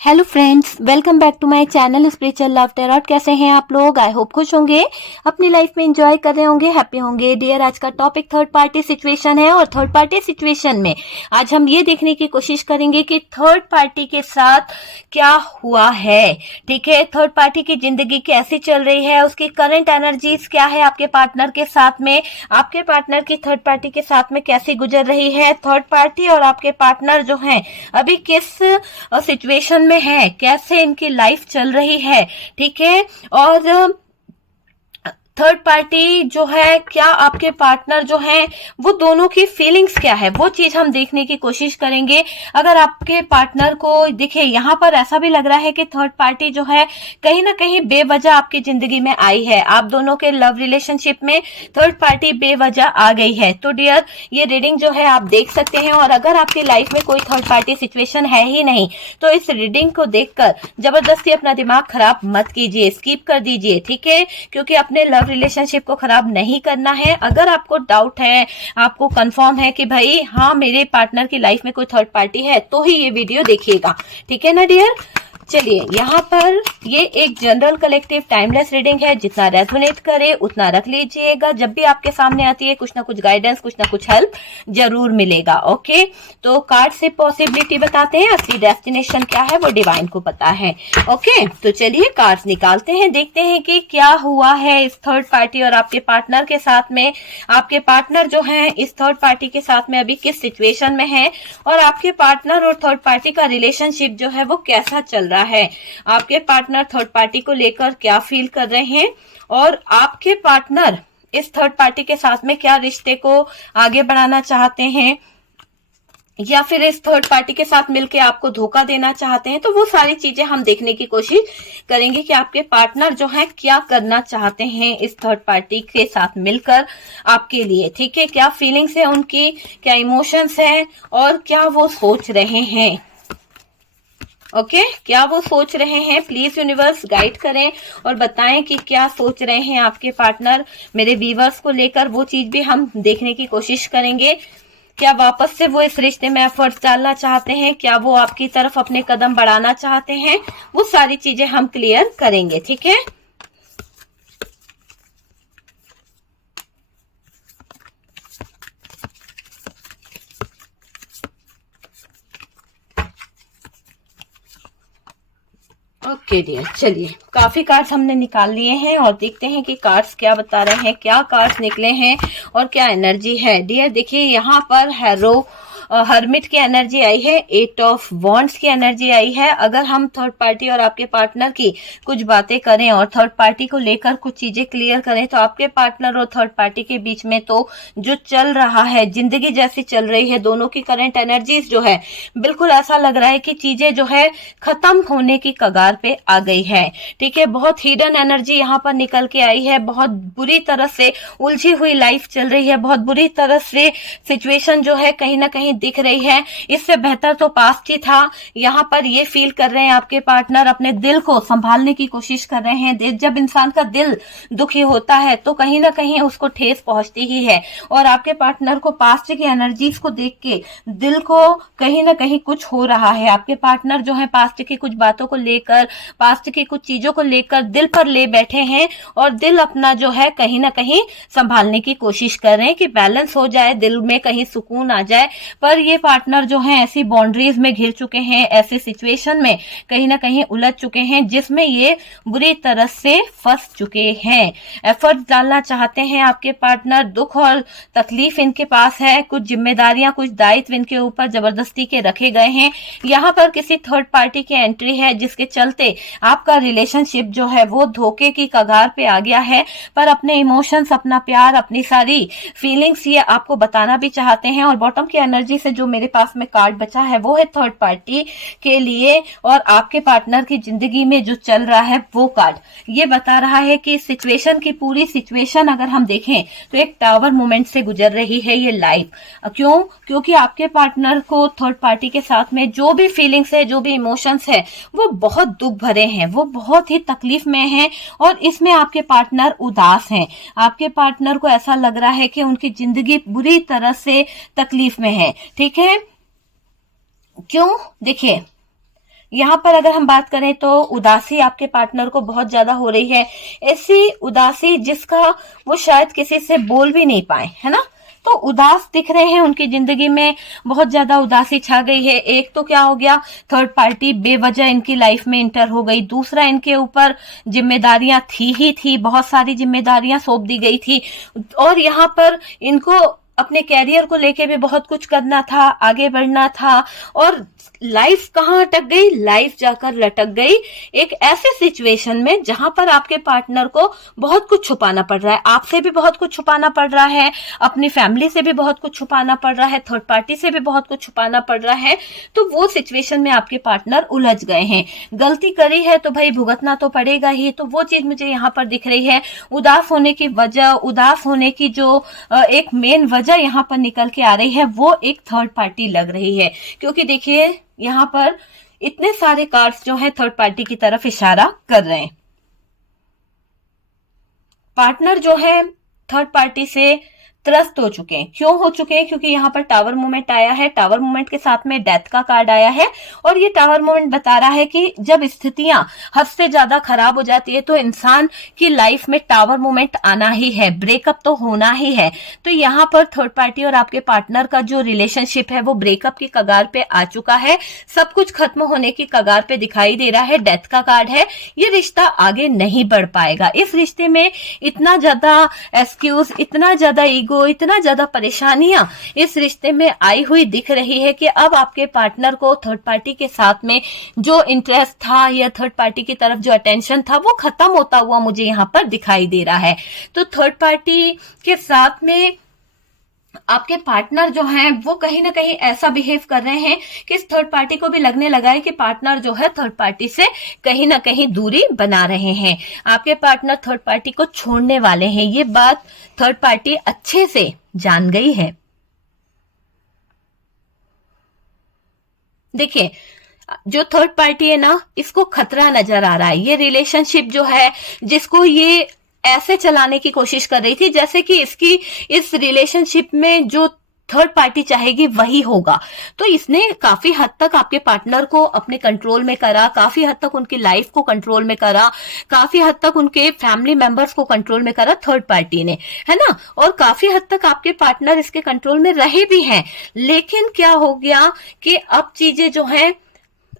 Hello friends, welcome back to my channel spiritual love tarot. कैसे हैं आप लोग? आई होप खुश होंगे, अपनी लाइफ में एंजॉय कर रहे होंगे, हैप्पी होंगे। डियर, आज का टॉपिक थर्ड पार्टी सिचुएशन है और थर्ड पार्टी सिचुएशन में आज हम ये देखने की कोशिश करेंगे कि थर्ड पार्टी के साथ क्या हुआ है। ठीक है, थर्ड पार्टी की जिंदगी कैसी चल रही है, उसकी करंट एनर्जीज क्या है आपके पार्टनर के साथ में, आपके पार्टनर की थर्ड पार्टी के साथ में कैसी गुजर रही है। थर्ड पार्टी और आपके पार्टनर जो हैं अभी किस सिचुएशन में है, कैसे इनकी लाइफ चल रही है। ठीक है, और थर्ड पार्टी जो है, क्या आपके पार्टनर जो है वो दोनों की फीलिंग्स क्या है, वो चीज हम देखने की कोशिश करेंगे। अगर आपके पार्टनर को दिखे, यहाँ पर ऐसा भी लग रहा है कि थर्ड पार्टी जो है कहीं ना कहीं बेवजह आपकी जिंदगी में आई है। आप दोनों के लव रिलेशनशिप में थर्ड पार्टी बेवजह आ गई है। तो डियर, ये रीडिंग जो है आप देख सकते हैं। और अगर आपकी लाइफ में कोई थर्ड पार्टी सिचुएशन है ही नहीं तो इस रीडिंग को देखकर जबरदस्ती अपना दिमाग खराब मत कीजिए, स्किप कर दीजिए। ठीक है, क्योंकि अपने लव रिलेशनशिप को खराब नहीं करना है। अगर आपको डाउट है, आपको कंफर्म है कि भाई हाँ मेरे पार्टनर की लाइफ में कोई थर्ड पार्टी है, तो ही ये वीडियो देखिएगा। ठीक है ना डियर? चलिए, यहाँ पर ये एक जनरल कलेक्टिव टाइमलेस रीडिंग है, जितना रेजोनेट करे उतना रख लीजिएगा। जब भी आपके सामने आती है कुछ ना कुछ गाइडेंस, कुछ ना कुछ हेल्प जरूर मिलेगा। ओके, तो कार्ड से पॉसिबिलिटी बताते हैं, असली डेस्टिनेशन क्या है वो डिवाइन को पता है। ओके, तो चलिए कार्ड्स निकालते हैं, देखते हैं कि क्या हुआ है इस थर्ड पार्टी और आपके पार्टनर के साथ में। आपके पार्टनर जो है इस थर्ड पार्टी के साथ में अभी किस सिचुएशन में है, और आपके पार्टनर और थर्ड पार्टी का रिलेशनशिप जो है वो कैसा चल रहा है। आपके पार्टनर थर्ड पार्टी को लेकर क्या फील कर रहे हैं, और आपके पार्टनर इस थर्ड पार्टी के साथ में क्या रिश्ते को आगे बढ़ाना चाहते हैं, या फिर इस थर्ड पार्टी के साथ मिलके आपको धोखा देना चाहते हैं। तो वो सारी चीजें हम देखने की कोशिश करेंगे कि आपके पार्टनर जो है क्या करना चाहते हैं इस थर्ड पार्टी के साथ मिलकर आपके लिए। ठीक है, क्या फीलिंग्स है उनकी, क्या इमोशंस है, और क्या वो सोच रहे हैं। ओके, क्या वो सोच रहे हैं। प्लीज यूनिवर्स गाइड करें और बताएं कि क्या सोच रहे हैं आपके पार्टनर मेरे व्यूवर्स को लेकर। वो चीज भी हम देखने की कोशिश करेंगे। क्या वापस से वो इस रिश्ते में एफर्ट्स डालना चाहते हैं, क्या वो आपकी तरफ अपने कदम बढ़ाना चाहते हैं, वो सारी चीजें हम क्लियर करेंगे। ठीक है, ओके डियर, चलिए काफी कार्ड्स हमने निकाल लिए हैं और देखते हैं कि कार्ड्स क्या बता रहे हैं, क्या कार्ड्स निकले हैं और क्या एनर्जी है। डियर देखिए, यहाँ पर हैरो हर्मिट की एनर्जी आई है, 8 ऑफ वॉन्ड्स की एनर्जी आई है। अगर हम थर्ड पार्टी और आपके पार्टनर की कुछ बातें करें और थर्ड पार्टी को लेकर कुछ चीजें क्लियर करें, तो आपके पार्टनर और थर्ड पार्टी के बीच में तो जो चल रहा है, जिंदगी जैसी चल रही है, दोनों की करंट एनर्जीज जो है बिल्कुल ऐसा लग रहा है कि चीजें जो है खत्म होने की कगार पे आ गई है। ठीक है, बहुत हिडन एनर्जी यहाँ पर निकल के आई है। बहुत बुरी तरह से उलझी हुई लाइफ चल रही है, बहुत बुरी तरह से सिचुएशन जो है कहीं ना कहीं दिख रही है। इससे बेहतर तो पास्ट ही था। यहाँ पर ये फील कर रहे हैं आपके पार्टनर, अपने दिल को संभालने की कोशिश कर रहे हैं। जब इंसान का दिल दुखी होता है तो कहीं ना कहीं उसको ठेस पहुंचती ही है, और आपके पार्टनर को पास्ट की एनर्जीज को देख के दिल को कहीं ना कहीं कुछ हो रहा है। आपके पार्टनर जो है पास्ट की कुछ बातों को लेकर, पास्ट की कुछ चीजों को लेकर दिल पर ले बैठे हैं, और दिल अपना जो है कहीं ना कहीं संभालने की कोशिश कर रहे हैं कि बैलेंस हो जाए, दिल में कहीं सुकून आ जाए। पर ये पार्टनर जो है ऐसी बाउंड्रीज में घिर चुके हैं, ऐसी सिचुएशन में कहीं ना कहीं उलझ चुके हैं जिसमें ये बुरी तरह से फंस चुके हैं। एफर्ट डालना चाहते हैं आपके पार्टनर, दुख और तकलीफ इनके पास है, कुछ जिम्मेदारियां, कुछ दायित्व इनके ऊपर जबरदस्ती के रखे गए हैं। यहाँ पर किसी थर्ड पार्टी की एंट्री है जिसके चलते आपका रिलेशनशिप जो है वो धोखे की कगार पे आ गया है। पर अपने इमोशंस, अपना प्यार, अपनी सारी फीलिंग्स ये आपको बताना भी चाहते हैं। और बॉटम की एनर्जी से जो मेरे पास में कार्ड बचा है वो है थर्ड पार्टी के लिए और आपके पार्टनर की जिंदगी में जो चल रहा है वो कार्ड ये बता रहा है कि सिचुएशन की पूरी सिचुएशन अगर हम देखें तो एक टावर मोमेंट से गुजर रही है ये लाइफ। क्यों? क्योंकि आपके पार्टनर को थर्ड पार्टी के साथ में जो भी फीलिंग्स है, जो भी इमोशंस है, वो बहुत दुख भरे हैं, वो बहुत ही तकलीफ में हैं, और इसमें आपके पार्टनर उदास हैं। आपके पार्टनर को ऐसा लग रहा है कि उनकी जिंदगी बुरी तरह से तकलीफ में है। ठीक है, क्यों? देखिए, यहाँ पर अगर हम बात करें तो उदासी आपके पार्टनर को बहुत ज्यादा हो रही है, ऐसी उदासी जिसका वो शायद किसी से बोल भी नहीं पाए, है ना। तो उदास दिख रहे हैं, उनकी जिंदगी में बहुत ज्यादा उदासी छा गई है। एक तो क्या हो गया, थर्ड पार्टी बेवजह इनकी लाइफ में इंटर हो गई। दूसरा, इनके ऊपर जिम्मेदारियां थी ही थी, बहुत सारी जिम्मेदारियां सौंप दी गई थी, और यहाँ पर इनको अपने कैरियर को लेके भी बहुत कुछ करना था, आगे बढ़ना था, और लाइफ कहाँ अटक गई, लाइफ जाकर लटक गई एक ऐसे सिचुएशन में जहां पर आपके पार्टनर को बहुत कुछ छुपाना पड़ रहा है। आपसे भी बहुत कुछ छुपाना पड़ रहा है, अपनी फैमिली से भी बहुत कुछ छुपाना पड़ रहा है, थर्ड पार्टी से भी बहुत कुछ छुपाना पड़ रहा है। तो वो सिचुएशन में आपके पार्टनर उलझ गए हैं। गलती करी है तो भाई भुगतना तो पड़ेगा ही। तो वो चीज मुझे यहाँ पर दिख रही है। उदास होने की वजह, उदास होने की जो एक मेन वजह यहाँ पर निकल के आ रही है, वो एक थर्ड पार्टी लग रही है। क्योंकि देखिए यहाँ पर इतने सारे कार्ड्स जो है थर्ड पार्टी की तरफ इशारा कर रहे हैं। पार्टनर जो है थर्ड पार्टी से त्रस्त हो चुके हैं। क्यों हो चुके हैं? क्योंकि यहाँ पर टावर मूवमेंट आया है, टावर मूवमेंट के साथ में डेथ का कार्ड आया है, और ये टावर मूवमेंट बता रहा है कि जब स्थितियां हद से ज्यादा खराब हो जाती है तो इंसान की लाइफ में टावर मूवमेंट आना ही है, ब्रेकअप तो होना ही है। तो यहाँ पर थर्ड पार्टी और आपके पार्टनर का जो रिलेशनशिप है वो ब्रेकअप की कगार पे आ चुका है, सब कुछ खत्म होने की कगार पे दिखाई दे रहा है। डेथ का कार्ड है, ये रिश्ता आगे नहीं बढ़ पाएगा। इस रिश्ते में इतना ज्यादा एक्सक्यूज, इतना ज्यादा ईगो, इतना ज्यादा परेशानियां इस रिश्ते में आई हुई दिख रही है कि अब आपके पार्टनर को थर्ड पार्टी के साथ में जो इंटरेस्ट था या थर्ड पार्टी की तरफ जो अटेंशन था वो खत्म होता हुआ मुझे यहाँ पर दिखाई दे रहा है। तो थर्ड पार्टी के साथ में आपके पार्टनर जो हैं वो कहीं ना कहीं ऐसा बिहेव कर रहे हैं कि इस थर्ड पार्टी को भी लगने लगा है कि पार्टनर जो है थर्ड पार्टी से कहीं ना कहीं दूरी बना रहे हैं। आपके पार्टनर थर्ड पार्टी को छोड़ने वाले हैं, ये बात थर्ड पार्टी अच्छे से जान गई है। देखिए जो थर्ड पार्टी है ना, इसको खतरा नजर आ रहा है। ये रिलेशनशिप जो है जिसको ये ऐसे चलाने की कोशिश कर रही थी जैसे कि इसकी इस रिलेशनशिप में जो थर्ड पार्टी चाहेगी वही होगा। तो इसने काफी हद तक आपके पार्टनर को अपने कंट्रोल में करा, काफी हद तक उनकी लाइफ को कंट्रोल में करा, काफी हद तक उनके फैमिली मेंबर्स को कंट्रोल में करा थर्ड पार्टी ने, है ना। और काफी हद तक आपके पार्टनर इसके कंट्रोल में रहे भी हैं। लेकिन क्या हो गया कि अब चीजें जो है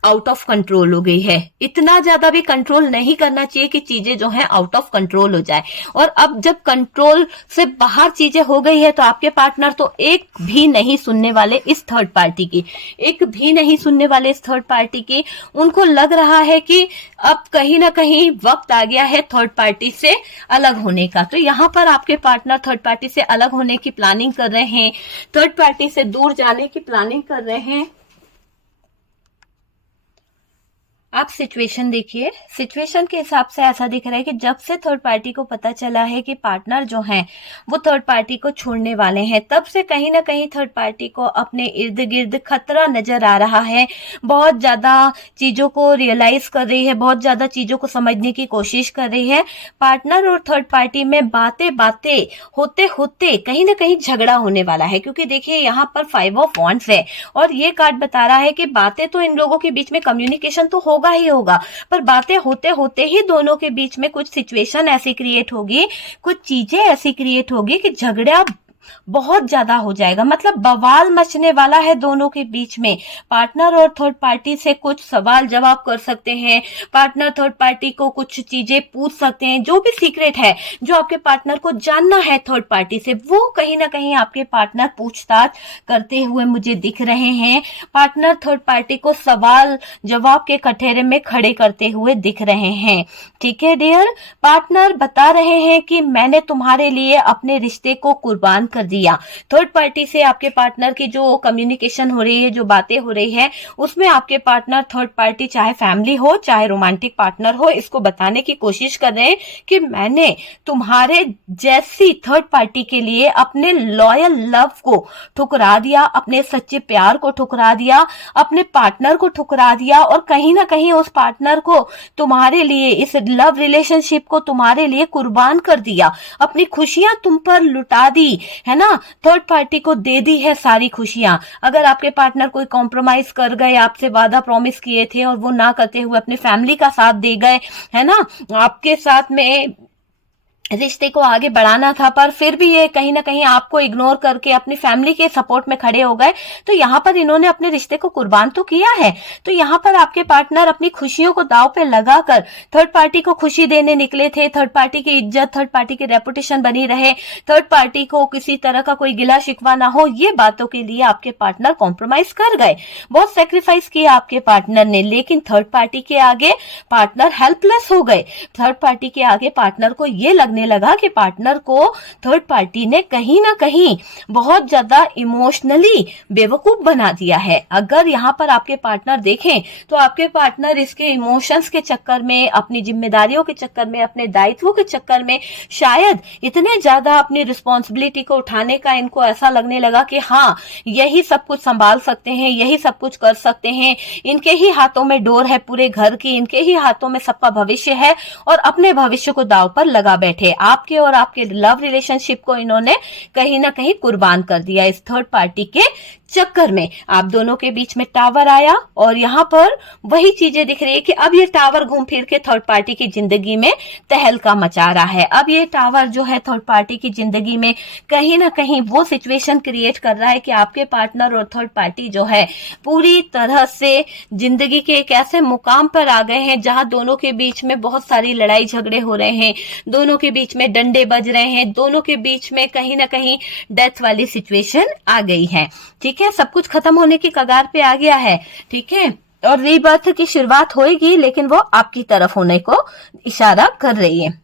आउट ऑफ कंट्रोल हो गई है। इतना ज्यादा भी कंट्रोल नहीं करना चाहिए कि चीजें जो है आउट ऑफ कंट्रोल हो जाए। और अब जब कंट्रोल से बाहर चीजें हो गई है तो आपके पार्टनर तो एक भी नहीं सुनने वाले इस थर्ड पार्टी की, एक भी नहीं सुनने वाले इस थर्ड पार्टी की। उनको लग रहा है कि अब कहीं ना कहीं वक्त आ गया है थर्ड पार्टी से अलग होने का। तो यहाँ पर आपके पार्टनर थर्ड पार्टी से अलग होने की प्लानिंग कर रहे हैं, थर्ड पार्टी से दूर जाने की प्लानिंग कर रहे हैं। आप सिचुएशन देखिए, सिचुएशन के हिसाब से ऐसा दिख रहा है कि जब से थर्ड पार्टी को पता चला है कि पार्टनर जो हैं वो थर्ड पार्टी को छोड़ने वाले हैं, तब से कहीं ना कहीं थर्ड पार्टी को अपने इर्द गिर्द खतरा नजर आ रहा है। बहुत ज्यादा चीजों को रियलाइज कर रही है, बहुत ज्यादा चीजों को समझने की कोशिश कर रही है। पार्टनर और थर्ड पार्टी में बातें बातें होते होते कहीं ना कहीं झगड़ा होने वाला है। क्योंकि देखिए यहाँ पर 5 ऑफ वॉन्ड्स है और ये कार्ड बता रहा है कि बातें तो इन लोगों के बीच में, कम्युनिकेशन तो होगा ही होगा, पर बातें होते होते ही दोनों के बीच में कुछ सिचुएशन ऐसी क्रिएट होगी, कुछ चीजें ऐसी क्रिएट होगी कि झगड़ा बहुत ज्यादा हो जाएगा। मतलब बवाल मचने वाला है दोनों के बीच में। पार्टनर और थर्ड पार्टी से कुछ सवाल जवाब कर सकते हैं, पार्टनर थर्ड पार्टी को कुछ चीजें पूछ सकते हैं, जो भी सीक्रेट है जो आपके पार्टनर को जानना है थर्ड पार्टी से, वो कहीं ना कहीं आपके पार्टनर पूछताछ करते हुए मुझे दिख रहे हैं। पार्टनर थर्ड पार्टी को सवाल जवाब के कटघरे में खड़े करते हुए दिख रहे हैं। ठीक है डियर, पार्टनर बता रहे हैं कि मैंने तुम्हारे लिए अपने रिश्ते को कुर्बान कर दिया। थर्ड पार्टी से आपके पार्टनर की जो कम्युनिकेशन हो रही है, जो बातें हो रही है, उसमें आपके पार्टनर थर्ड पार्टी, चाहे फैमिली हो चाहे रोमांटिक पार्टनर हो, इसको बताने की कोशिश कर रहे हैं कि मैंने तुम्हारे जैसी थर्ड पार्टी के लिए अपने लॉयल लव को ठुकरा दिया, अपने सच्चे प्यार को ठुकरा दिया, अपने पार्टनर को ठुकरा दिया, और कहीं ना कहीं उस पार्टनर को तुम्हारे लिए, इस लव रिलेशनशिप को तुम्हारे लिए कुर्बान कर दिया, अपनी खुशियां तुम पर लुटा दी, है ना, थर्ड पार्टी को दे दी है सारी खुशियां। अगर आपके पार्टनर कोई कॉम्प्रोमाइज कर गए, आपसे वादा प्रॉमिस किए थे और वो ना करते हुए अपनी फैमिली का साथ दे गए, है ना, आपके साथ में रिश्ते को आगे बढ़ाना था, पर फिर भी ये कहीं ना कहीं आपको इग्नोर करके अपनी फैमिली के सपोर्ट में खड़े हो गए, तो यहाँ पर इन्होंने अपने रिश्ते को कुर्बान तो किया है। तो यहाँ पर आपके पार्टनर अपनी खुशियों को दांव पे लगाकर थर्ड पार्टी को खुशी देने निकले थे। थर्ड पार्टी की इज्जत, थर्ड पार्टी की रेपुटेशन बनी रहे, थर्ड पार्टी को किसी तरह का कोई गिला शिकवा ना हो, ये बातों के लिए आपके पार्टनर कॉम्प्रोमाइज कर गए। बहुत सेक्रीफाइस किया आपके पार्टनर ने, लेकिन थर्ड पार्टी के आगे पार्टनर हेल्पलेस हो गए। थर्ड पार्टी के आगे पार्टनर को ये लगने लगा कि पार्टनर को थर्ड पार्टी ने कहीं ना कहीं बहुत ज्यादा इमोशनली बेवकूफ बना दिया है। अगर यहाँ पर आपके पार्टनर देखें तो आपके पार्टनर इसके इमोशंस के चक्कर में, अपनी जिम्मेदारियों के चक्कर में, अपने दायित्वों के चक्कर में शायद इतने ज्यादा अपनी रिस्पॉन्सिबिलिटी को उठाने का इनको ऐसा लगने लगा कि हाँ, यही सब कुछ संभाल सकते हैं, यही सब कुछ कर सकते हैं, इनके ही हाथों में डोर है पूरे घर की, इनके ही हाथों में सबका भविष्य है, और अपने भविष्य को दांव पर लगा बैठे। आपके और आपके लव रिलेशनशिप को इन्होंने कहीं ना कहीं कुर्बान कर दिया इस थर्ड पार्टी के चक्कर में। आप दोनों के बीच में टावर आया और यहाँ पर वही चीजें दिख रही है कि अब ये टावर घूम फिर के थर्ड पार्टी की जिंदगी में तहलका मचा रहा है। अब ये टावर जो है थर्ड पार्टी की जिंदगी में कहीं ना कहीं वो सिचुएशन क्रिएट कर रहा है कि आपके पार्टनर और थर्ड पार्टी जो है पूरी तरह से जिंदगी के एक ऐसे मुकाम पर आ गए हैं जहां दोनों के बीच में बहुत सारी लड़ाई झगड़े हो रहे हैं, दोनों के बीच में डंडे बज रहे हैं, दोनों के बीच में कहीं ना कहीं डेथ वाली सिचुएशन आ गई है। ठीक है, सब कुछ खत्म होने की कगार पे आ गया है। ठीक है, और रीबर्थ की शुरुआत होएगी, लेकिन वो आपकी तरफ होने को इशारा कर रही है।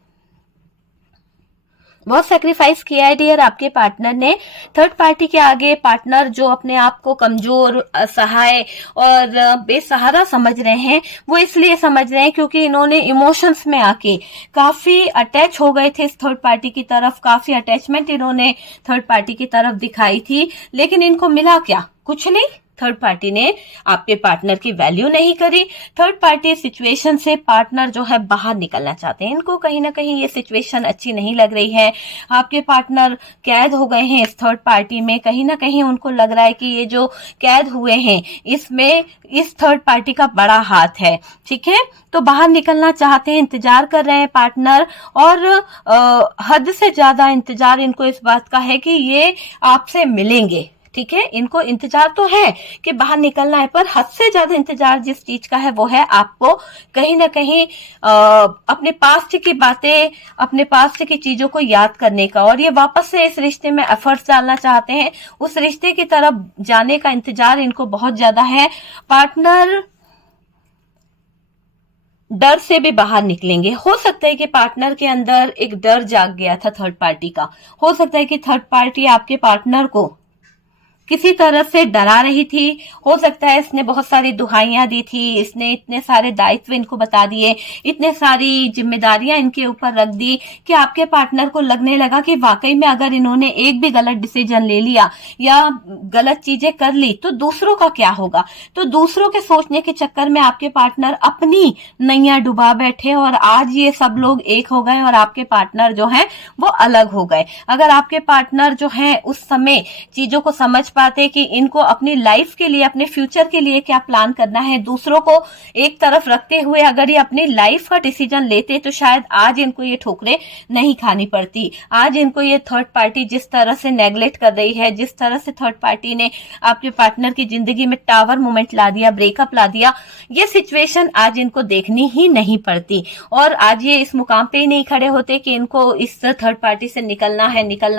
बहुत सेक्रीफाइस किया है डियर आपके पार्टनर ने। थर्ड पार्टी के आगे पार्टनर जो अपने आप को कमजोर, असहाय और बेसहारा समझ रहे हैं, वो इसलिए समझ रहे हैं क्योंकि इन्होंने इमोशंस में आके काफी अटैच हो गए थे इस थर्ड पार्टी की तरफ, काफी अटैचमेंट इन्होंने थर्ड पार्टी की तरफ दिखाई थी, लेकिन इनको मिला क्या? कुछ नहीं। थर्ड पार्टी ने आपके पार्टनर की वैल्यू नहीं करी। थर्ड पार्टी सिचुएशन से पार्टनर जो है बाहर निकलना चाहते हैं, इनको कहीं ना कहीं ये सिचुएशन अच्छी नहीं लग रही है। आपके पार्टनर कैद हो गए हैं इस थर्ड पार्टी में, कहीं ना कहीं उनको लग रहा है कि ये जो कैद हुए हैं इसमें इस थर्ड पार्टी का बड़ा हाथ है। ठीक है, तो बाहर निकलना चाहते हैं, इंतजार कर रहे हैं पार्टनर, और हद से ज्यादा इंतजार इनको इस बात का है कि ये आपसे मिलेंगे। ठीक है, इनको इंतजार तो है कि बाहर निकलना है, पर हद से ज्यादा इंतजार जिस चीज का है वो है आपको कहीं ना कहीं अपने पास्ट की बातें, अपने पास्ट की चीजों को याद करने का, और ये वापस से इस रिश्ते में एफर्ट्स डालना चाहते हैं। उस रिश्ते की तरफ जाने का इंतजार इनको बहुत ज्यादा है। पार्टनर डर से भी बाहर निकलेंगे। हो सकता है कि पार्टनर के अंदर एक डर जाग गया था थर्ड पार्टी का, हो सकता है कि थर्ड पार्टी आपके पार्टनर को किसी तरह से डरा रही थी, हो सकता है इसने बहुत सारी दुहाइयां दी थी, इसने इतने सारे दायित्व इनको बता दिए, इतने सारी जिम्मेदारियां इनके ऊपर रख दी कि आपके पार्टनर को लगने लगा कि वाकई में अगर इन्होंने एक भी गलत डिसीजन ले लिया या गलत चीजें कर ली तो दूसरों का क्या होगा। तो दूसरों के सोचने के चक्कर में आपके पार्टनर अपनी नैया डुबा बैठे, और आज ये सब लोग एक हो गए और आपके पार्टनर जो है वो अलग हो गए। अगर आपके पार्टनर जो है उस समय चीजों को समझ पाते कि इनको अपनी लाइफ के लिए, अपने फ्यूचर के लिए क्या प्लान करना है, दूसरों को एक तरफ रखते हुए अगर ये अपनी लाइफ का डिसीजन लेते तो शायद आज इनको ये ठोकरें नहीं खानी पड़ती। आज इनको ये थर्ड पार्टी जिस तरह से नेग्लेक्ट कर रही है, जिस तरह से थर्ड पार्टी ने आपके पार्टनर की जिंदगी में टावर मोमेंट ला दिया, ब्रेकअप ला दिया, ये सिचुएशन आज इनको देखनी ही नहीं पड़ती, और आज ये इस मुकाम पे ही नहीं खड़े होते कि इनको इस थर्ड पार्टी से निकलना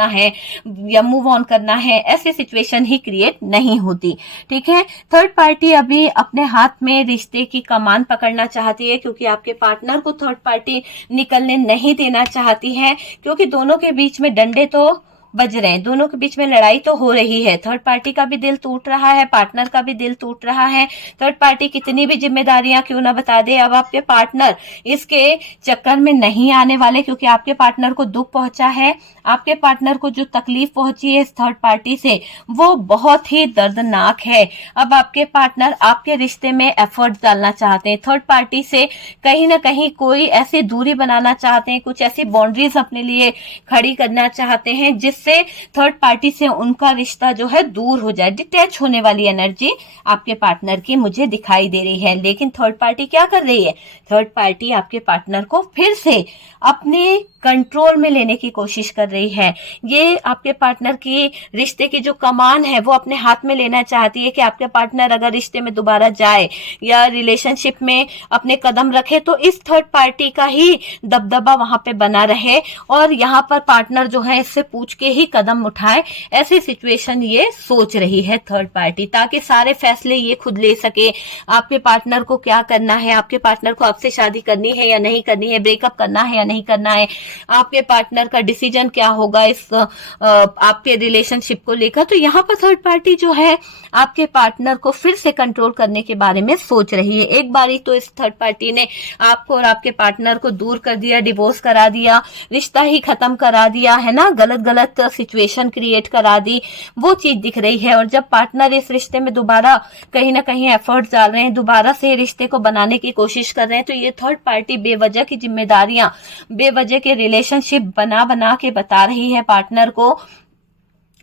है या मूव ऑन करना है। ऐसी सिचुएशन ही क्रिएट नहीं होती। ठीक है, थर्ड पार्टी अभी अपने हाथ में रिश्ते की कमान पकड़ना चाहती है, क्योंकि आपके पार्टनर को थर्ड पार्टी निकलने नहीं देना चाहती है, क्योंकि दोनों के बीच में डंडे तो बज रहे हैं, दोनों के बीच में लड़ाई तो हो रही है। थर्ड पार्टी का भी दिल टूट रहा है, पार्टनर का भी दिल टूट रहा है। थर्ड पार्टी कितनी भी जिम्मेदारियां क्यों ना बता दे, अब आपके पार्टनर इसके चक्कर में नहीं आने वाले, क्योंकि आपके पार्टनर को दुख पहुंचा है, आपके पार्टनर को जो तकलीफ पहुंची है इस थर्ड पार्टी से वो बहुत ही दर्दनाक है। अब आपके पार्टनर आपके रिश्ते में एफर्ट डालना चाहते हैं, थर्ड पार्टी से कहीं ना कहीं कोई ऐसी दूरी बनाना चाहते हैं, कुछ ऐसी बाउंड्रीज अपने लिए खड़ी करना चाहते हैं जिस जिससे थर्ड पार्टी से उनका रिश्ता जो है दूर हो जाए। डिटैच होने वाली एनर्जी आपके पार्टनर की मुझे दिखाई दे रही है। लेकिन थर्ड पार्टी क्या कर रही है? थर्ड पार्टी आपके पार्टनर को फिर से अपने कंट्रोल में लेने की कोशिश कर रही है। ये आपके पार्टनर की रिश्ते की जो कमान है वो अपने हाथ में लेना चाहती है कि आपके पार्टनर अगर रिश्ते में दोबारा जाए या रिलेशनशिप में अपने कदम रखे तो इस थर्ड पार्टी का ही दबदबा वहां पे बना रहे और यहाँ पर पार्टनर जो है इससे पूछ के ही कदम उठाए। ऐसी सिचुएशन ये सोच रही है थर्ड पार्टी, ताकि सारे फैसले ये खुद ले सके। आपके पार्टनर को क्या करना है, आपके पार्टनर को आपसे शादी करनी है या नहीं करनी है, ब्रेकअप करना है या नहीं करना है, आपके पार्टनर का डिसीजन क्या होगा इस आपके रिलेशनशिप को लेकर। तो यहाँ पर थर्ड पार्टी जो है आपके पार्टनर को फिर से कंट्रोल करने के बारे में सोच रही है। एक बारी तो इस थर्ड पार्टी ने आपको और आपके पार्टनर को दूर कर दिया, डिवोर्स करा दिया, रिश्ता ही खत्म करा दिया है ना, गलत गलत सिचुएशन क्रिएट करा दी, वो चीज दिख रही है। और जब पार्टनर इस रिश्ते में दोबारा कहीं ना कहीं एफर्ट डाल रहे हैं, दोबारा से रिश्ते को बनाने की कोशिश कर रहे हैं, तो ये थर्ड पार्टी बेवजह की जिम्मेदारियां, बेवजह के रिलेशनशिप बना बना के बता रही है पार्टनर को,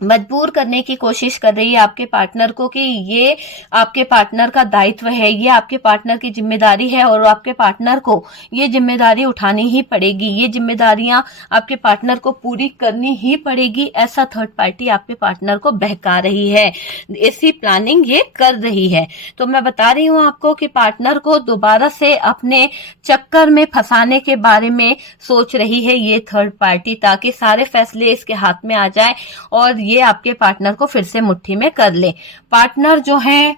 मजबूर करने की कोशिश कर रही है आपके पार्टनर को कि ये आपके पार्टनर का दायित्व है, ये आपके पार्टनर की जिम्मेदारी है और आपके पार्टनर को ये जिम्मेदारी उठानी ही पड़ेगी, ये जिम्मेदारियां आपके पार्टनर को पूरी करनी ही पड़ेगी। ऐसा थर्ड पार्टी आपके पार्टनर को बहका रही है, ऐसी प्लानिंग ये कर रही है। तो मैं बता रही हूँ आपको कि पार्टनर को दोबारा से अपने चक्कर में फंसाने के बारे में सोच रही है ये थर्ड पार्टी, ताकि सारे फैसले इसके हाथ में आ जाए और ये आपके पार्टनर को फिर से मुट्ठी में कर ले। पार्टनर जो है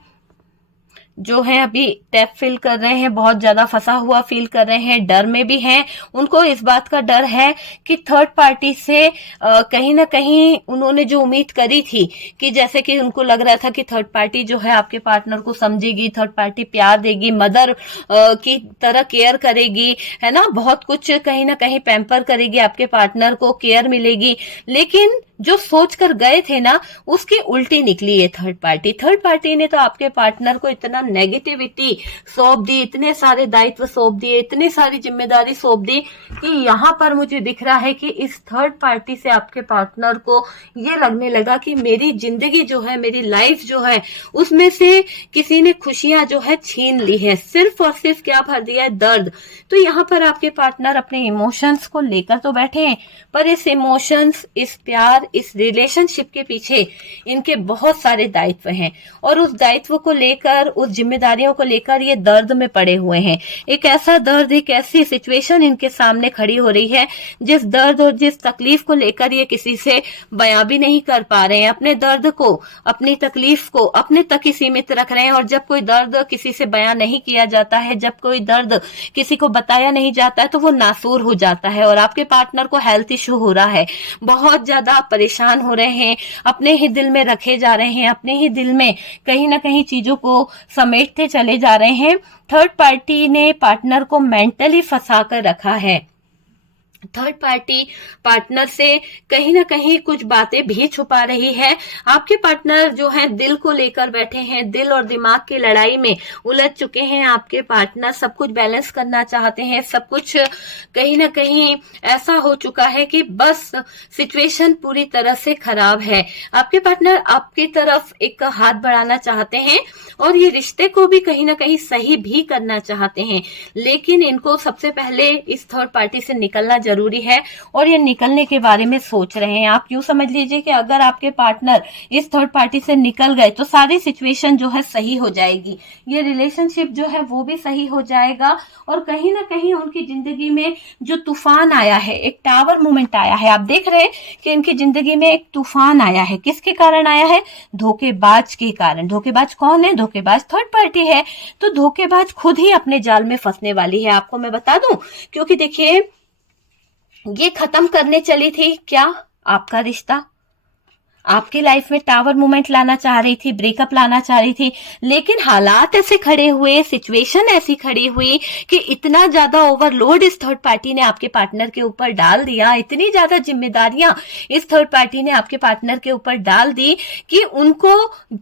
अभी टैप फील कर रहे हैं, बहुत ज्यादा फंसा हुआ फील कर रहे हैं, डर में भी हैं। उनको इस बात का डर है कि थर्ड पार्टी से कहीं ना कहीं उन्होंने जो उम्मीद करी थी कि जैसे कि उनको लग रहा था कि थर्ड पार्टी जो है आपके पार्टनर को समझेगी, थर्ड पार्टी प्यार देगी, मदर की तरह केयर करेगी, है ना, बहुत कुछ कहीं ना कहीं पैम्पर करेगी, आपके पार्टनर को केयर मिलेगी। लेकिन जो सोच कर गए थे ना उसकी उल्टी निकली है थर्ड पार्टी। थर्ड पार्टी ने तो आपके पार्टनर को इतना नेगेटिविटी सौंप दी, इतने सारे दायित्व सौंप दिए, इतनी सारी जिम्मेदारी सौंप दी कि यहाँ पर मुझे दिख रहा है कि इस थर्ड पार्टी से आपके पार्टनर को ये लगने लगा कि मेरी जिंदगी जो है, मेरी लाइफ जो है, उसमें से किसी ने खुशियां जो है छीन ली है, सिर्फ और सिर्फ क्या भर दिया है, दर्द। तो यहाँ पर आपके पार्टनर अपने इमोशंस को लेकर तो बैठे हैं, पर इस इमोशंस, इस प्यार, इस रिलेशनशिप के पीछे इनके बहुत सारे दायित्व हैं और उस दायित्व को लेकर, उस जिम्मेदारियों को लेकर ये दर्द में पड़े हुए हैं। एक ऐसा दर्द, एक ऐसी सिचुएशन इनके सामने खड़ी हो रही है जिस दर्द और जिस तकलीफ को लेकर ये किसी से बयां भी नहीं कर पा रहे हैं। अपने दर्द को, अपनी तकलीफ को अपने तक ही सीमित रख रहे हैं और जब कोई दर्द किसी से बयां नहीं किया जाता है, जब कोई दर्द किसी को बताया नहीं जाता है तो वो नासूर हो जाता है। और आपके पार्टनर को हेल्थ इश्यू हो रहा है, बहुत ज्यादा परेशान हो रहे हैं, अपने ही दिल में रखे जा रहे हैं, अपने ही दिल में कहीं ना कहीं चीजों को समेटते चले जा रहे हैं। थर्ड पार्टी ने पार्टनर को मेंटली फंसा कर रखा है। थर्ड पार्टी पार्टनर से कहीं ना कहीं कुछ बातें भी छुपा रही है। आपके पार्टनर जो है दिल को लेकर बैठे हैं, दिल और दिमाग की लड़ाई में उलझ चुके हैं। आपके पार्टनर सब कुछ बैलेंस करना चाहते हैं, सब कुछ कहीं ना कहीं ऐसा हो चुका है कि बस सिचुएशन पूरी तरह से खराब है। आपके पार्टनर आपकी तरफ एक हाथ बढ़ाना चाहते हैं और ये रिश्ते को भी कहीं ना कहीं सही भी करना चाहते हैं, लेकिन इनको सबसे पहले इस थर्ड पार्टी से निकलना जरूरी है और ये निकलने के बारे में सोच रहे हैं। आप यूं समझ लीजिए कि अगर आपके पार्टनर इस थर्ड पार्टी से निकल गए तो सारी सिचुएशन जो है सही हो जाएगी, ये रिलेशनशिप जो है वो भी सही हो जाएगा और कहीं ना कहीं उनकी जिंदगी में जो तूफान आया है, एक टावर मोमेंट आया है, आप देख रहे हैं कि इनकी जिंदगी में एक तूफान आया है। किसके कारण आया है? धोखेबाज के कारण। धोखेबाज कौन है? धोखेबाज थर्ड पार्टी है। तो धोखेबाज खुद ही अपने जाल में फंसने वाली है, आपको मैं बता दूं, क्योंकि देखिए ये खत्म करने चली थी क्या आपका रिश्ता, आपकी लाइफ में टावर मोमेंट लाना चाह रही थी, ब्रेकअप लाना चाह रही थी, लेकिन हालात ऐसे खड़े हुए, सिचुएशन ऐसी खड़ी हुई कि इतना ज्यादा ओवरलोड इस थर्ड पार्टी ने आपके पार्टनर के ऊपर डाल दिया, इतनी ज्यादा जिम्मेदारियां इस थर्ड पार्टी ने आपके पार्टनर के ऊपर डाल दी कि उनको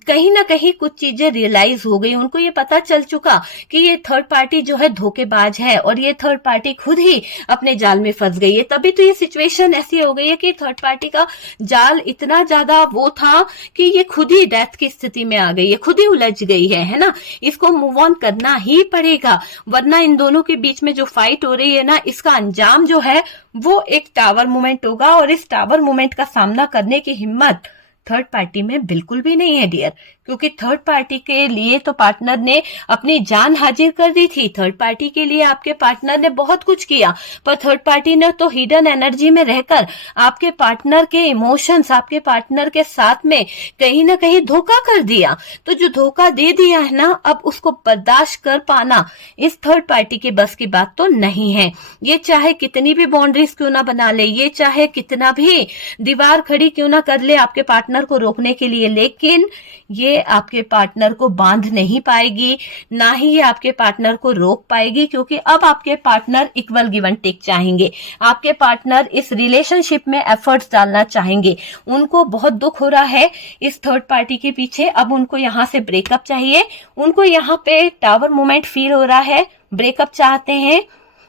कहीं ना कहीं कुछ चीजें रियलाइज हो गई। उनको ये पता चल चुका कि ये थर्ड पार्टी जो है धोखेबाज है और ये थर्ड पार्टी खुद ही अपने जाल में फंस गई है। तभी तो ये सिचुएशन ऐसी हो गई है कि थर्ड पार्टी का जाल इतना ज्यादा वो था कि ये खुद ही डेथ की स्थिति में आ गई है, खुद ही उलझ गई है ना। इसको मूव ऑन करना ही पड़ेगा, वरना इन दोनों के बीच में जो फाइट हो रही है ना, इसका अंजाम जो है वो एक टावर मूवमेंट होगा। और इस टावर मूवमेंट का सामना करने की हिम्मत थर्ड पार्टी में बिल्कुल भी नहीं है डियर, क्योंकि थर्ड पार्टी के लिए तो पार्टनर ने अपनी जान हाजिर कर दी थी। थर्ड पार्टी के लिए आपके पार्टनर ने बहुत कुछ किया, पर थर्ड पार्टी ने तो हिडन एनर्जी में रहकर आपके पार्टनर के इमोशंस, आपके पार्टनर के साथ में कहीं ना कहीं धोखा कर दिया। तो जो धोखा दे दिया है ना, अब उसको बर्दाश्त कर पाना इस थर्ड पार्टी के बस की बात तो नहीं है। ये चाहे कितनी भी बाउंड्रीज क्यों ना बना ले, ये चाहे कितना भी दीवार खड़ी क्यों ना कर ले आपके पार्टनर को रोकने के लिए, लेकिन ये आपके पार्टनर को बांध नहीं पाएगी, ना ही ये आपके पार्टनर को रोक पाएगी, क्योंकि अब आपके partner equal give and take चाहेंगे। आपके पार्टनर इस रिलेशनशिप में एफर्ट्स डालना चाहेंगे। उनको बहुत दुख हो रहा है इस थर्ड पार्टी के पीछे। अब उनको यहाँ से ब्रेकअप चाहिए, उनको यहाँ पे टावर मोमेंट फील हो रहा है, ब्रेकअप चाहते हैं,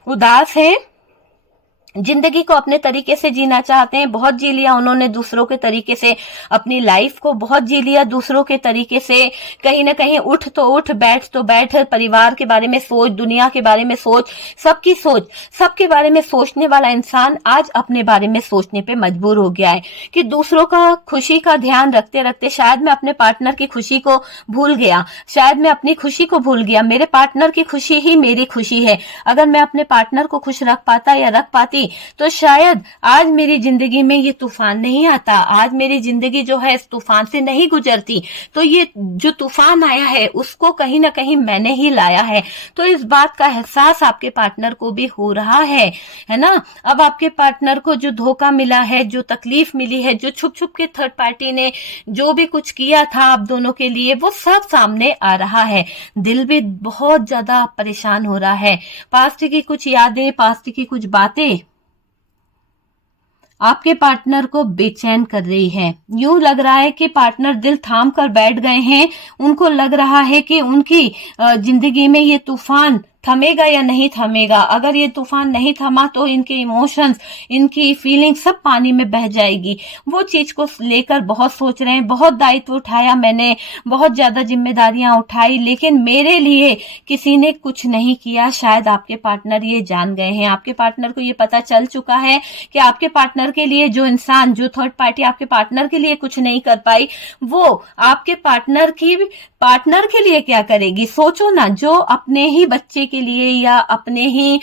उदास है, जिंदगी को अपने तरीके से जीना चाहते हैं। बहुत जी लिया उन्होंने दूसरों के तरीके से, अपनी लाइफ को बहुत जी लिया दूसरों के तरीके से। कहीं ना कहीं उठ तो उठ, बैठ तो बैठ, परिवार के बारे में सोच, दुनिया के बारे में सोच, सबके बारे में सोचने वाला इंसान आज अपने बारे में सोचने पे मजबूर हो गया है कि दूसरों का खुशी का ध्यान रखते रखते शायद मैं अपने पार्टनर की खुशी को भूल गया, शायद मैं अपनी खुशी को भूल गया। मेरे पार्टनर की खुशी ही मेरी खुशी है। अगर मैं अपने पार्टनर को खुश रख पाता या रख पाती तो शायद आज मेरी जिंदगी में ये तूफान नहीं आता, आज मेरी जिंदगी जो है इस तूफान से नहीं गुजरती। तो ये जो तूफान आया है उसको कहीं ना कहीं मैंने ही लाया है। तो इस बात का एहसास आपके पार्टनर को भी हो रहा है ना। अब आपके पार्टनर को जो धोखा मिला है, जो तकलीफ मिली है, जो छुप छुप के थर्ड पार्टी ने जो भी कुछ किया था आप दोनों के लिए, वो सब सामने आ रहा है। दिल भी बहुत ज्यादा परेशान हो रहा है। पास्ट की कुछ यादें, पास्ट की कुछ बातें आपके पार्टनर को बेचैन कर रही है। यूं लग रहा है कि पार्टनर दिल थाम कर बैठ गए हैं। उनको लग रहा है कि उनकी जिंदगी में ये तूफान थमेगा या नहीं थमेगा। अगर ये तूफान नहीं थमा तो इनके इमोशंस, इनकी फीलिंग सब पानी में बह जाएगी। वो चीज को लेकर बहुत सोच रहे हैं। बहुत दायित्व उठाया मैंने, बहुत ज्यादा जिम्मेदारियां उठाई, लेकिन मेरे लिए किसी ने कुछ नहीं किया। शायद आपके पार्टनर ये जान गए हैं, आपके पार्टनर को ये पता चल चुका है कि आपके पार्टनर के लिए जो इंसान, जो थर्ड पार्टी आपके पार्टनर के लिए कुछ नहीं कर पाई, वो आपके पार्टनर के लिए क्या करेगी। सोचो ना, जो अपने ही बच्चे के लिए या अपने ही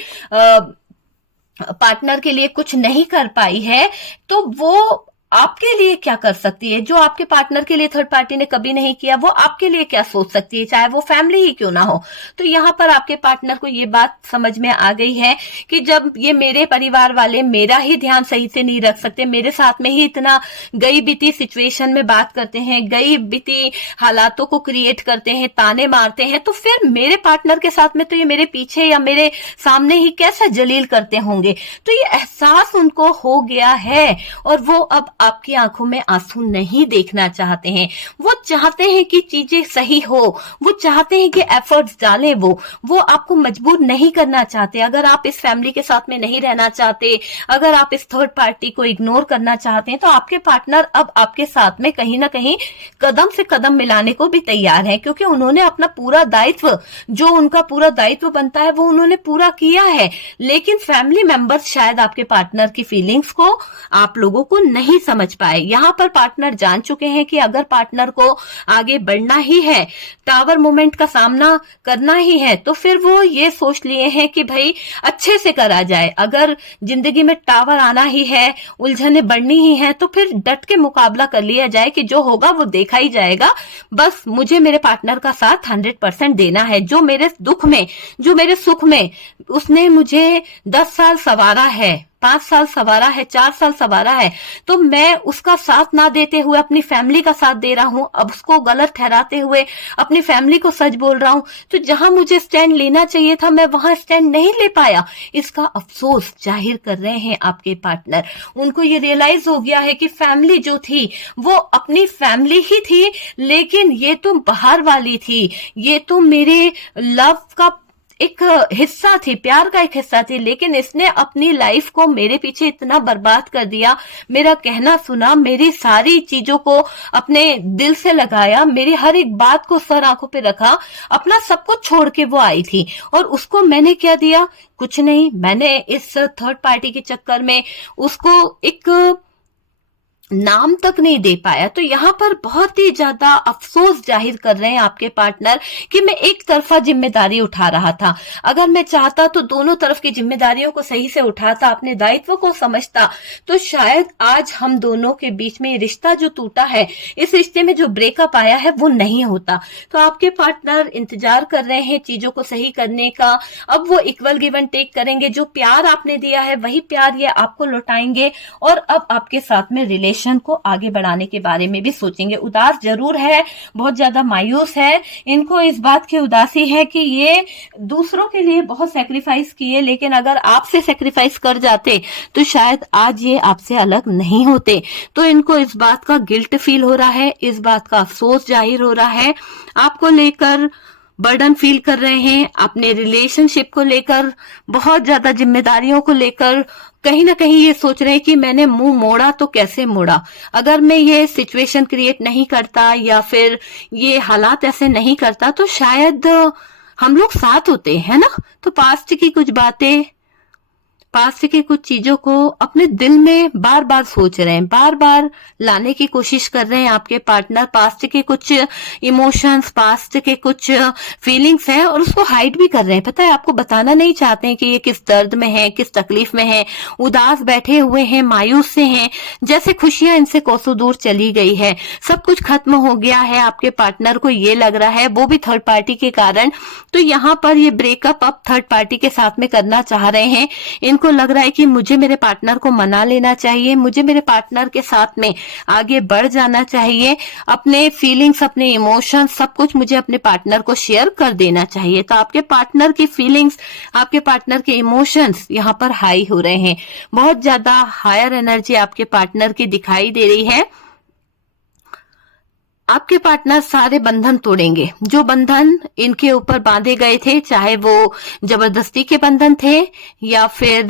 पार्टनर के लिए कुछ नहीं कर पाई है, तो वो आपके लिए क्या कर सकती है। जो आपके पार्टनर के लिए थर्ड पार्टी ने कभी नहीं किया, वो आपके लिए क्या सोच सकती है, चाहे वो फैमिली ही क्यों ना हो। तो यहाँ पर आपके पार्टनर को ये बात समझ में आ गई है कि जब ये मेरे परिवार वाले मेरा ही ध्यान सही से नहीं रख सकते, मेरे साथ में ही इतना गई बीती सिचुएशन में बात करते हैं, गई बीती हालातों को क्रिएट करते हैं, ताने मारते हैं, तो फिर मेरे पार्टनर के साथ में तो ये मेरे पीछे या मेरे सामने ही कैसा जलील करते होंगे। तो ये एहसास उनको हो गया है और वो अब आपकी आंखों में आंसू नहीं देखना चाहते हैं। वो चाहते हैं कि चीजें सही हो, वो चाहते हैं कि एफर्ट्स डालें, वो आपको मजबूर नहीं करना चाहते। अगर आप इस फैमिली के साथ में नहीं रहना चाहते, अगर आप इस थर्ड पार्टी को इग्नोर करना चाहते हैं, तो आपके पार्टनर अब आपके साथ में कहीं ना कहीं कदम से कदम मिलाने को भी तैयार है, क्योंकि उन्होंने अपना पूरा दायित्व, जो उनका पूरा दायित्व बनता है, वो उन्होंने पूरा किया है। लेकिन फैमिली मेंबर्स शायद आपके पार्टनर की फीलिंग्स को, आप लोगों को नहीं समझ पाए। यहाँ पर पार्टनर जान चुके हैं कि अगर पार्टनर को आगे बढ़ना ही है, टावर मोमेंट का सामना करना ही है, तो फिर वो ये सोच लिए हैं कि भाई अच्छे से करा जाए। अगर जिंदगी में टावर आना ही है, उलझने बढ़नी ही है, तो फिर डट के मुकाबला कर लिया जाए कि जो होगा वो देखा ही जाएगा। बस मुझे मेरे पार्टनर का साथ 100% देना है। जो मेरे दुख में, जो मेरे सुख में उसने मुझे 10 साल संवारा है, 5 साल संवारा है, 4 साल संवारा है, तो मैं उसका साथ ना देते हुए अपनी फैमिली का साथ दे रहा हूं, अब उसको गलत ठहराते हुए अपनी फैमिली को सच बोल रहा हूं। तो जहां मुझे स्टैंड लेना चाहिए था मैं वहां स्टैंड नहीं ले पाया, इसका अफसोस जाहिर कर रहे हैं आपके पार्टनर। उनको ये रियलाइज हो गया है कि फैमिली जो थी वो अपनी फैमिली ही थी, लेकिन ये तो बाहर वाली थी, ये तो मेरे लव का एक हिस्सा थी, प्यार का एक हिस्सा थी, लेकिन इसने अपनी लाइफ को मेरे पीछे इतना बर्बाद कर दिया, मेरा कहना सुना, मेरी सारी चीजों को अपने दिल से लगाया, मेरी हर एक बात को सर आंखों पे रखा, अपना सब कुछ छोड़ के वो आई थी। और उसको मैंने क्या दिया? कुछ नहीं। मैंने इस थर्ड पार्टी के चक्कर में उसको एक नाम तक नहीं दे पाया। तो यहाँ पर बहुत ही ज्यादा अफसोस जाहिर कर रहे हैं आपके पार्टनर कि मैं एक तरफा जिम्मेदारी उठा रहा था। अगर मैं चाहता तो दोनों तरफ की जिम्मेदारियों को सही से उठाता, अपने दायित्व को समझता, तो शायद आज हम दोनों के बीच में रिश्ता जो टूटा है, इस रिश्ते में जो ब्रेकअप आया है, वो नहीं होता। तो आपके पार्टनर इंतजार कर रहे हैं चीजों को सही करने का। अब वो इक्वल गिव एंड टेक करेंगे, जो प्यार आपने दिया है वही प्यार ये आपको लौटाएंगे, और अब आपके साथ में रिलेशन को आगे बढ़ाने के बारे में भी सोचेंगे। उदास जरूर है, बहुत ज्यादा मायूस है, इनको इस बात की उदासी है कि ये दूसरों के लिए बहुत सेक्रीफाइस किए, लेकिन अगर आपसे सेक्रीफाइस कर जाते तो शायद आज ये आपसे अलग नहीं होते। तो इनको इस बात का गिल्ट फील हो रहा है, इस बात का अफसोस जाहिर हो रहा है, आपको लेकर बर्डन फील कर रहे हैं, अपने रिलेशनशिप को लेकर, बहुत ज्यादा जिम्मेदारियों को लेकर कहीं ना कहीं ये सोच रहे हैं कि मैंने मुंह मोड़ा तो कैसे मोड़ा। अगर मैं ये सिचुएशन क्रिएट नहीं करता या फिर ये हालात ऐसे नहीं करता तो शायद हम लोग साथ होते हैं ना। तो पास्ट की कुछ बातें, पास्ट की कुछ चीजों को अपने दिल में बार बार सोच रहे हैं, बार बार लाने की कोशिश कर रहे हैं आपके पार्टनर। पास्ट के कुछ इमोशंस, पास्ट के कुछ फीलिंग्स हैं और उसको हाइड भी कर रहे हैं। पता है, आपको बताना नहीं चाहते हैं कि ये किस दर्द में है, किस तकलीफ में है, उदास बैठे हुए हैं, मायूस से हैं, जैसे खुशियां इनसे कोसों दूर चली गई है, सब कुछ खत्म हो गया है। आपके पार्टनर को ये लग रहा है, वो भी थर्ड पार्टी के कारण। तो यहाँ पर ये ब्रेकअप अब थर्ड पार्टी के साथ में करना चाह रहे हैं। इनको लग रहा है कि मुझे मेरे पार्टनर को मना लेना चाहिए, मुझे मेरे पार्टनर के साथ में आगे बढ़ जाना चाहिए, अपने फीलिंग्स, अपने इमोशंस, सब कुछ मुझे अपने पार्टनर को शेयर कर देना चाहिए। तो आपके पार्टनर की फीलिंग्स, आपके पार्टनर के इमोशंस यहाँ पर हाई हो रहे हैं, बहुत ज्यादा हायर एनर्जी आपके पार्टनर की दिखाई दे रही है। आपके पार्टनर सारे बंधन तोड़ेंगे, जो बंधन इनके ऊपर बांधे गए थे, चाहे वो जबरदस्ती के बंधन थे या फिर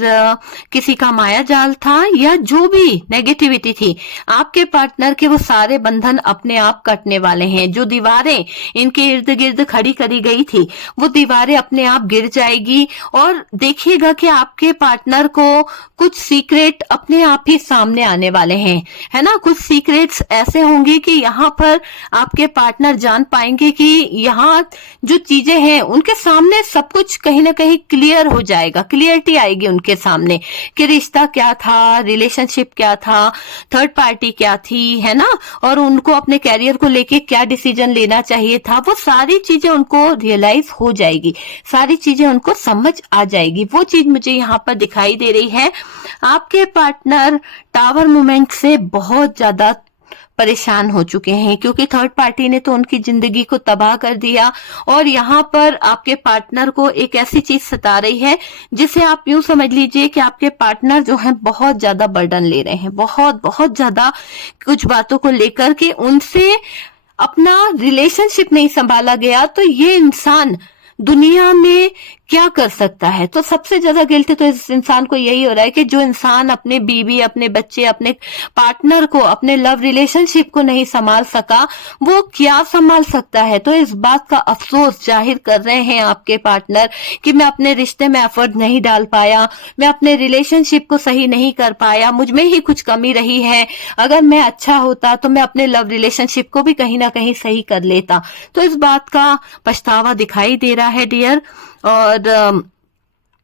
किसी का माया जाल था या जो भी नेगेटिविटी थी। आपके पार्टनर के वो सारे बंधन अपने आप कटने वाले हैं। जो दीवारें इनके इर्द गिर्द खड़ी करी गई थी, वो दीवारें अपने आप गिर जाएगी। और देखिएगा कि आपके पार्टनर को कुछ सीक्रेट अपने आप ही सामने आने वाले हैं, है ना। कुछ सीक्रेट्स ऐसे होंगे कि यहाँ पर आपके पार्टनर जान पाएंगे कि यहाँ जो चीजें हैं उनके सामने सब कुछ कहीं ना कहीं क्लियर हो जाएगा, क्लियरिटी आएगी उनके सामने कि रिश्ता क्या था, रिलेशनशिप क्या था, थर्ड पार्टी क्या थी, है ना, और उनको अपने कैरियर को लेके क्या डिसीजन लेना चाहिए था। वो सारी चीजें उनको रियलाइज हो जाएगी, सारी चीजें उनको समझ आ जाएगी। वो चीज मुझे यहाँ पर दिखाई दे रही है। आपके पार्टनर टावर मूवमेंट से बहुत ज्यादा परेशान हो चुके हैं, क्योंकि थर्ड पार्टी ने तो उनकी जिंदगी को तबाह कर दिया। और यहाँ पर आपके पार्टनर को एक ऐसी चीज सता रही है जिसे आप यूं समझ लीजिए कि आपके पार्टनर जो है बहुत ज्यादा बर्डन ले रहे हैं, बहुत बहुत ज्यादा, कुछ बातों को लेकर के उनसे अपना रिलेशनशिप नहीं संभाला गया। तो ये इंसान दुनिया में क्या कर सकता है। तो सबसे ज्यादा गिल्ट तो इस इंसान को यही हो रहा है कि जो इंसान अपने बीवी, अपने बच्चे, अपने पार्टनर को, अपने लव रिलेशनशिप को नहीं संभाल सका, वो क्या संभाल सकता है। तो इस बात का अफसोस जाहिर कर रहे हैं आपके पार्टनर कि मैं अपने रिश्ते में एफर्ट नहीं डाल पाया, मैं अपने रिलेशनशिप को सही नहीं कर पाया, मुझ में ही कुछ कमी रही है। अगर मैं अच्छा होता तो मैं अपने लव रिलेशनशिप को भी कहीं ना कहीं सही कर लेता। तो इस बात का पछतावा दिखाई दे रहा है डियर। और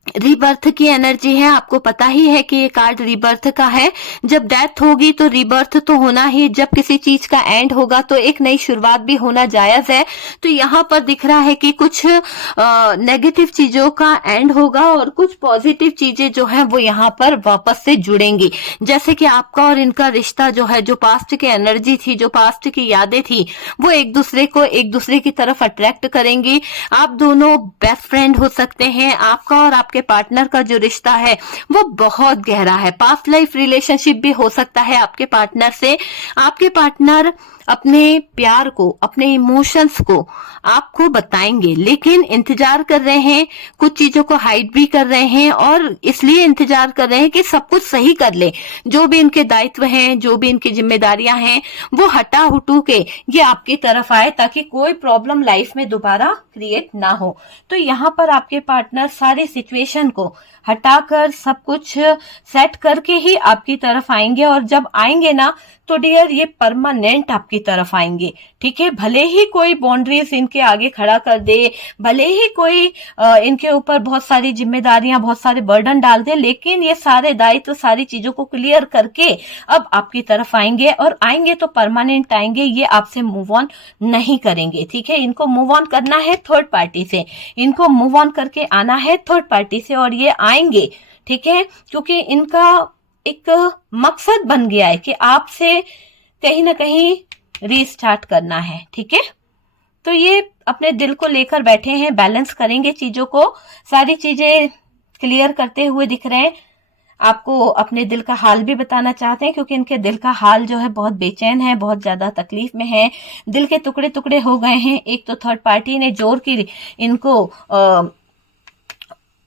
रीबर्थ की एनर्जी है। आपको पता ही है कि ये कार्ड रीबर्थ का है। जब डेथ होगी तो रीबर्थ तो होना ही, जब किसी चीज का एंड होगा तो एक नई शुरुआत भी होना जायज है। तो यहाँ पर दिख रहा है कि कुछ नेगेटिव चीजों का एंड होगा और कुछ पॉजिटिव चीजें जो है वो यहाँ पर वापस से जुड़ेंगी। जैसे कि आपका और इनका रिश्ता जो है, जो पास्ट की एनर्जी थी, जो पास्ट की यादें थी, वो एक दूसरे को एक दूसरे की तरफ अट्रैक्ट करेंगी। आप दोनों बेस्ट फ्रेंड हो सकते हैं। आपका और आपके पार्टनर का जो रिश्ता है वो बहुत गहरा है। पास्ट लाइफ रिलेशनशिप भी हो सकता है आपके पार्टनर से। आपके पार्टनर अपने प्यार को, अपने इमोशंस को आपको बताएंगे, लेकिन इंतजार कर रहे हैं, कुछ चीजों को हाइड भी कर रहे हैं और इसलिए इंतजार कर रहे हैं कि सब कुछ सही कर ले। जो भी इनके दायित्व हैं, जो भी इनकी जिम्मेदारियां हैं, वो हटा हुटू के ये आपकी तरफ आए ताकि कोई प्रॉब्लम लाइफ में दोबारा क्रिएट ना हो। तो यहाँ पर आपके पार्टनर सारी सिचुएशन को हटाकर सब कुछ सेट करके ही आपकी तरफ आएंगे, और जब आएंगे ना तो डियर ये परमानेंट आपकी तरफ आएंगे। ठीक है, भले ही कोई बाउंड्रीज इनके आगे खड़ा कर दे, भले ही कोई इनके ऊपर बहुत सारी जिम्मेदारियां, बहुत सारे बर्डन डाल दे, लेकिन ये सारे दायित्व, सारी चीजों को क्लियर करके अब आपकी तरफ आएंगे, और आएंगे तो परमानेंट आएंगे। ये आपसे मूव ऑन नहीं करेंगे। ठीक है, इनको मूव ऑन करना है थर्ड पार्टी से, इनको मूव ऑन करके आना है थर्ड पार्टी से, और ये आएंगे। ठीक है, क्योंकि इनका एक मकसद बन गया है कि आपसे कहीं ना कहीं रीस्टार्ट करना है। ठीक है, तो ये अपने दिल को लेकर बैठे हैं, बैलेंस करेंगे चीजों को, सारी चीजें क्लियर करते हुए दिख रहे हैं। आपको अपने दिल का हाल भी बताना चाहते हैं, क्योंकि इनके दिल का हाल जो है बहुत बेचैन है, बहुत ज्यादा तकलीफ में है, दिल के टुकड़े टुकड़े हो गए हैं। एक तो थर्ड पार्टी ने जोर की इनको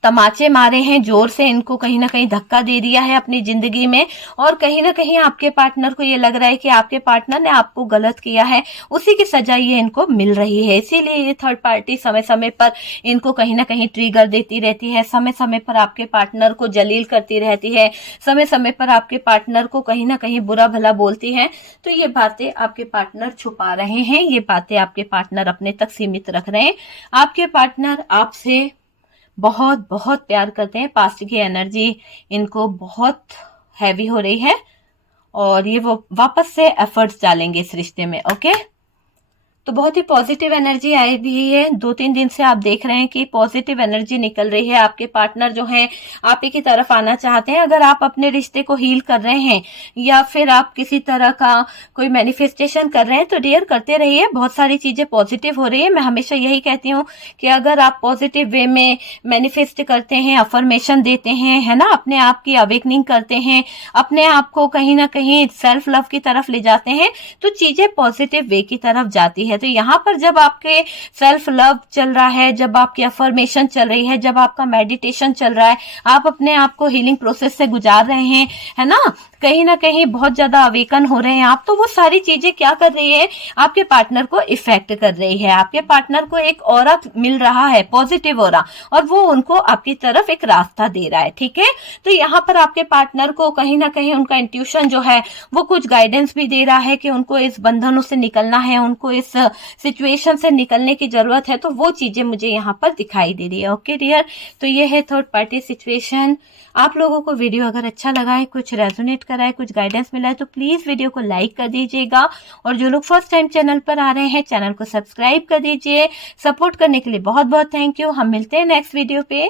तमाचे मारे हैं, जोर से इनको कहीं ना कहीं धक्का दे दिया है अपनी जिंदगी में, और कहीं ना कहीं आपके पार्टनर को ये लग रहा है कि आपके पार्टनर ने आपको गलत किया है, उसी की सजा ये इनको मिल रही है। इसीलिए ये थर्ड पार्टी समय समय पर इनको कहीं ना कहीं ट्रिगर देती रहती है, समय समय पर आपके पार्टनर को जलील करती रहती है, समय समय पर आपके पार्टनर को कहीं ना कहीं बुरा भला बोलती है। तो ये बातें आपके पार्टनर छुपा रहे हैं, ये बातें आपके पार्टनर अपने तक सीमित रख रहे हैं। आपके पार्टनर आपसे बहुत बहुत प्यार करते हैं। पास्ट की एनर्जी इनको बहुत हैवी हो रही है, और ये वो वापस से एफर्ट्स डालेंगे इस रिश्ते में। ओके, तो बहुत ही पॉजिटिव एनर्जी आई हुई है। 2-3 दिन से आप देख रहे हैं कि पॉजिटिव एनर्जी निकल रही है। आपके पार्टनर जो हैं आप ही की तरफ आना चाहते हैं। अगर आप अपने रिश्ते को हील कर रहे हैं, या फिर आप किसी तरह का कोई मैनिफेस्टेशन कर रहे हैं, तो डियर करते रहिए, बहुत सारी चीजें पॉजिटिव हो रही है। मैं हमेशा यही कहती हूँ कि अगर आप पॉजिटिव वे में मैनिफेस्ट करते हैं, अफर्मेशन देते हैं, है ना, अपने आप की अवेकनिंग करते हैं, अपने आप को कहीं ना कहीं सेल्फ लव की तरफ ले जाते हैं, तो चीजें पॉजिटिव वे की तरफ जाती है। तो यहाँ पर जब आपके सेल्फ लव चल रहा है, जब आपकी अफर्मेशन चल रही है, जब आपका मेडिटेशन चल रहा है, आप अपने आप को हीलिंग प्रोसेस से गुजार रहे हैं, है ना, कहीं ना कहीं बहुत ज्यादा अवेकन हो रहे हैं आप, तो वो सारी चीजें क्या कर रही है, आपके पार्टनर को इफेक्ट कर रही है। आपके पार्टनर को एक ऑरा मिल रहा है, पॉजिटिव ऑरा, और वो उनको आपकी तरफ एक रास्ता दे रहा है। ठीक है, तो यहाँ पर आपके पार्टनर को कहीं ना कहीं उनका इंट्यूशन जो है वो कुछ गाइडेंस भी दे रहा है कि उनको इस बंधनों से निकलना है, उनको इस सिचुएशन से निकलने की जरूरत है। तो वो चीजें मुझे यहाँ पर दिखाई दे रही है। ओके डियर, तो ये है थर्ड पार्टी सिचुएशन। आप लोगों को वीडियो अगर अच्छा लगा है, कुछ रेजोनेट करा है, कुछ गाइडेंस मिला है, तो प्लीज वीडियो को लाइक कर दीजिएगा, और जो लोग फर्स्ट टाइम चैनल पर आ रहे हैं चैनल को सब्सक्राइब कर दीजिए। सपोर्ट करने के लिए बहुत बहुत थैंक यू। हम मिलते हैं नेक्स्ट वीडियो पे।